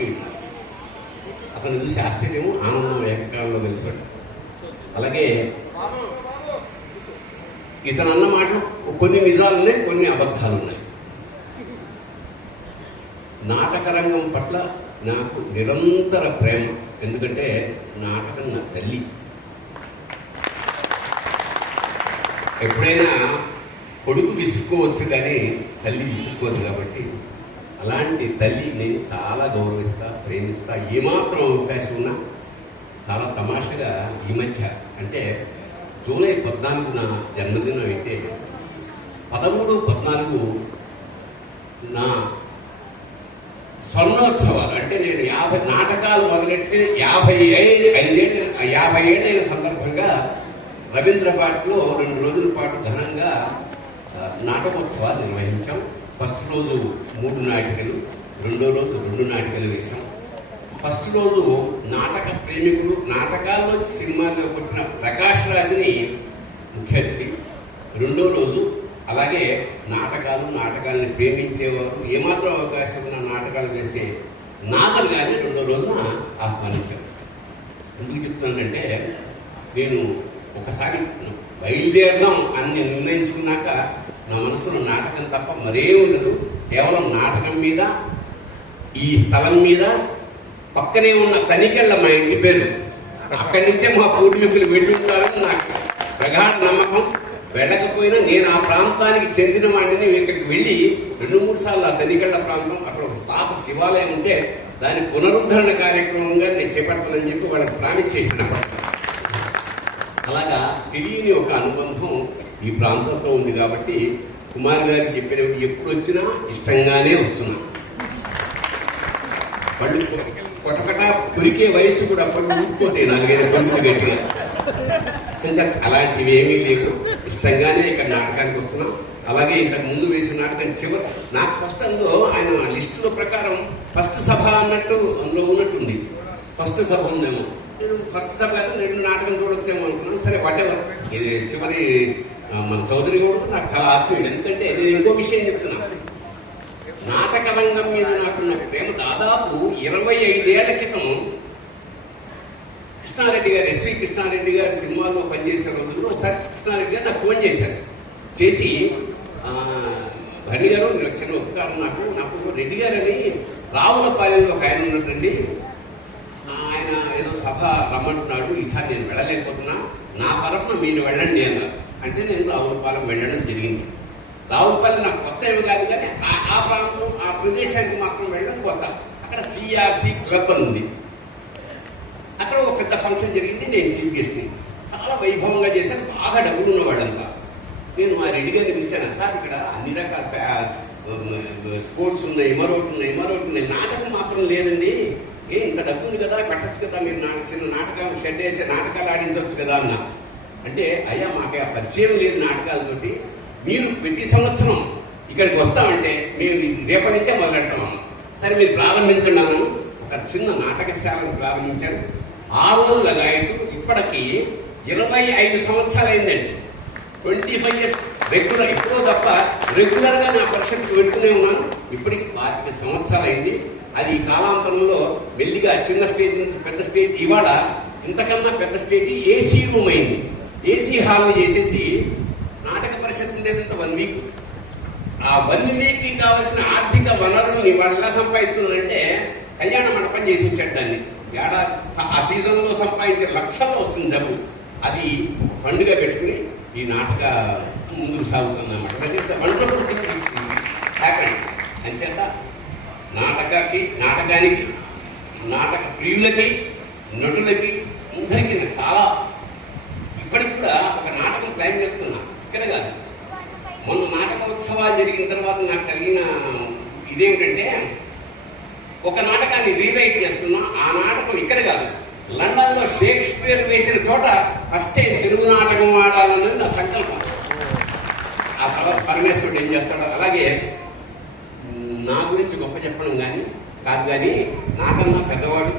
షాక్కి అతను చూసి ఆశ్చర్యం ఆనందం ఏకకాలంలో కలిసాడు అలాగే ఇతను అన్న మాటలు కొన్ని నిజాలు ఉన్నాయి కొన్ని అబద్ధాలు ఉన్నాయి. పట్ల నాకు నిరంతర ప్రేమ. ఎందుకంటే నాటకం నా తల్లి. ఎప్పుడైనా కొడుకు విసుక్కోవచ్చు కానీ తల్లి విసుక్కోదు కాబట్టి అలాంటి తల్లి నేను చాలా గౌరవిస్తా ప్రేమిస్తా ఏమాత్రం అవకాశం ఉన్నా చాలా తమాషగా ఈ మధ్య. అంటే జూలై పద్నాలుగు నా జన్మదినం అయితే పదమూడు పద్నాలుగు నా స్వర్ణోత్సవాలు. అంటే నేను యాభై నాటకాలు మొదలెట్టి యాభై ఐదు ఐదేళ్ళ యాభై ఏళ్ళైన సందర్భంగా రవీంద్రపాటలో రెండు రోజుల పాటు ఘనంగా నాటకోత్సవాలు నిర్వహించాం. ఫస్ట్ రోజు మూడు నాటికలు రెండో రోజు రెండు నాటికలు వేశాం. ఫస్ట్ రోజు నాటక ప్రేమికుడు నాటకాల్లో సినిమాల్లోకి వచ్చిన ప్రకాష్ రాజుని ముఖ్య అతిథి రెండో రోజు అలాగే నాటకాలు నాటకాలను ప్రేమించేవారు. ఏమాత్రం అవకాశం ఉన్న నాటకాలు వేసే నాజర్ గారిని రెండో రోజున ఆహ్వానించాం. ఎందుకు చెప్తున్నానంటే నేను ఒకసారి బయలుదేరదాం అని నిర్ణయించుకున్నాక నా మనసులో నాటకం తప్ప మరే ఉండదు. కేవలం నాటకం మీద ఈ స్థలం మీద పక్కనే ఉన్న తనికెళ్ళ మా ఇంటి పేరు. అక్కడి నుంచే మా పూర్వీకులు వెళ్ళుంటారని నాకు ప్రగాఢ నమ్మకం. వెళ్ళకపోయినా నేను ఆ ప్రాంతానికి చెందిన వాడిని ఇక్కడికి వెళ్ళి రెండు మూడు సార్లు ఆ తనికెళ్ళ ప్రాంతం అక్కడ ఒక స్థాప శివాలయం ఉంటే దాని పునరుద్ధరణ కార్యక్రమంగా నేను చేపడతానని చెప్పి వాళ్ళకి ప్రామిస్ చేసిన. అలాగా తెలియని ఒక అనుబంధం ఈ ప్రాంతంతో ఉంది కాబట్టి కుమార్ గారికి చెప్పిన ఎప్పుడు వచ్చినా ఇష్టంగానే వస్తున్నా. పళ్ళు కొటకట కొరికే వయసు కూడా పళ్ళు ఊడిపోతాయి నాలుగైదు పళ్ళు గట్టిగా. కొంచెం అలాంటివి ఏమీ లేవు ఇష్టంగానే ఇక్కడ నాటకానికి వస్తున్నాం. అలాగే ఇంతకు ముందు వేసిన నాటకం చివరి నాకు ఫస్ట్ అందులో ఆయన లిస్టుల ప్రకారం ఫస్ట్ సభ అన్నట్టు అందులో ఉన్నట్టుంది. ఫస్ట్ సభ ఉందేమో. నేను ఫస్ట్ సభ కదా రెండు నాటకం చూడొచ్చేమో అనుకున్నాను. సరే వాటెవర్ ఇది చివరి మన చౌదరి కూడా నాకు చాలా ఆత్మీయుడు. ఎందుకంటే నేను ఇంకో విషయం చెప్తున్నా. నాటక రంగం మీద నాకున్న ప్రేమ దాదాపు ఇరవై ఐదేళ్ళ క్రితం కృష్ణారెడ్డి గారు ఎస్వి కృష్ణారెడ్డి గారు సినిమాలో పనిచేసే రోజుల్లో ఒకసారి కృష్ణారెడ్డి గారు నాకు ఫోన్ చేశారు. చేసి భరణి గారు చిన్న ఉపకారం నాకు నాకు రెడ్డి గారని రావులపాలెంలో ఒక ఆయన ఉన్నట్టండి రమ్మంటున్నాడు ఈసారి నేను వెళ్ళలేకపోతున్నా నా తరఫున మీరు వెళ్ళండి అన్నారు. అంటే నేను రావులపాలెం వెళ్ళడం జరిగింది. రావులపాలెం నాకు కొత్త ఏమి కాదు కానీ ఆ- ఆ ప్రాంతం ఆ ప్రదేశానికి మాత్రం వెళ్ళడం కొత్త. అక్కడ సిఆర్సి క్లబ్ అని ఉంది. అక్కడ ఒక పెద్ద ఫంక్షన్ జరిగింది నేను చీఫ్ గెస్ట్ని. చాలా వైభవంగా చేశాను బాగా డబ్బులు ఉన్న వాళ్ళంతా. నేను మా రెడ్డి గారిని పిలిచాను సార్ ఇక్కడ అన్ని రకాల స్పోర్ట్స్ ఉన్నాయి మరొకటి ఉన్నాయి మరొకటి ఉన్నాయి. నాటకం మాత్రం లేదండి. ఏ ఇంత డబ్బు ఉంది కదా పెట్ట కదా మీరు నాటక చిన్న నాటకాలు షెడ్ వేసే నాటకాలు ఆడించవచ్చు కదా అన్న. అంటే అయ్యా మాకు ఆ పరిచయం లేదు నాటకాలతోటి. మీరు ప్రతి సంవత్సరం ఇక్కడికి వస్తామంటే మేము రేపటి నుంచే మొదలెడతాం సరే మీరు ప్రారంభించున్నాను ఒక చిన్న నాటకశాలను ప్రారంభించారు. ఆ రోజు లగాయకు ఇప్పటికీ ఇరవై ఐదు సంవత్సరాలు అయిందండి ట్వంటీ ఫైవ్ ఇయర్స్ రెగ్యులర్ ఎప్పుడో తప్ప రెగ్యులర్గా నా పరిస్థితి పెట్టుకునే ఉన్నాను. ఇప్పటికి పాతిక సంవత్సరాలు అయింది అది ఈ కాలాంతరంలో మెల్లిగా చిన్న స్టేజ్ నుంచి పెద్ద స్టేజ్ ఇవాళ ఇంతకన్నా పెద్ద స్టేజ్ ఏసీ రూమ్ అయింది. ఏసీ హాల్ చేసేసి నాటక పరిషత్ ఉండేదంత వన్ వీక్. ఆ వన్ వీక్కి కావాల్సిన ఆర్థిక వనరుల్ని వాళ్ళు ఎలా సంపాదిస్తున్నారంటే కళ్యాణ మండపం చేసేసాడు దాన్ని. ఏడాది ఆ సీజన్లో సంపాదించే లక్షల్లో వస్తుంది డబ్బు. అది ఫండ్గా పెట్టుకుని ఈ నాటక ముందుకు సాగుతుంది అన్నమాట హ్యాపీ అంచేత నాటకానికి నాటకానికి నాటక ప్రియులకి నటులకి అందరికీ నేను చాలా ఇప్పటికి కూడా ఒక నాటకం ప్లాన్ చేస్తున్నా. ఇక్కడ కాదు. మొన్న నాటక ఉత్సవాలు జరిగిన తర్వాత నాకు కలిగిన ఇదేమిటంటే ఒక నాటకాన్ని రీరైట్ చేస్తున్నా. ఆ నాటకం ఇక్కడ కాదు. లండన్లో షేక్స్పియర్ వేసిన చోట ఫస్ట్ టైం తెలుగు నాటకం ఆడాలన్నది నా సంకల్పం. ఆ తర్వాత పరమేశ్వరుడు ఏం చేస్తాడో అలాగే నా గురించి గొప్ప చెప్పడం కానీ కాదు కానీ నాకన్నా పెద్దవాడు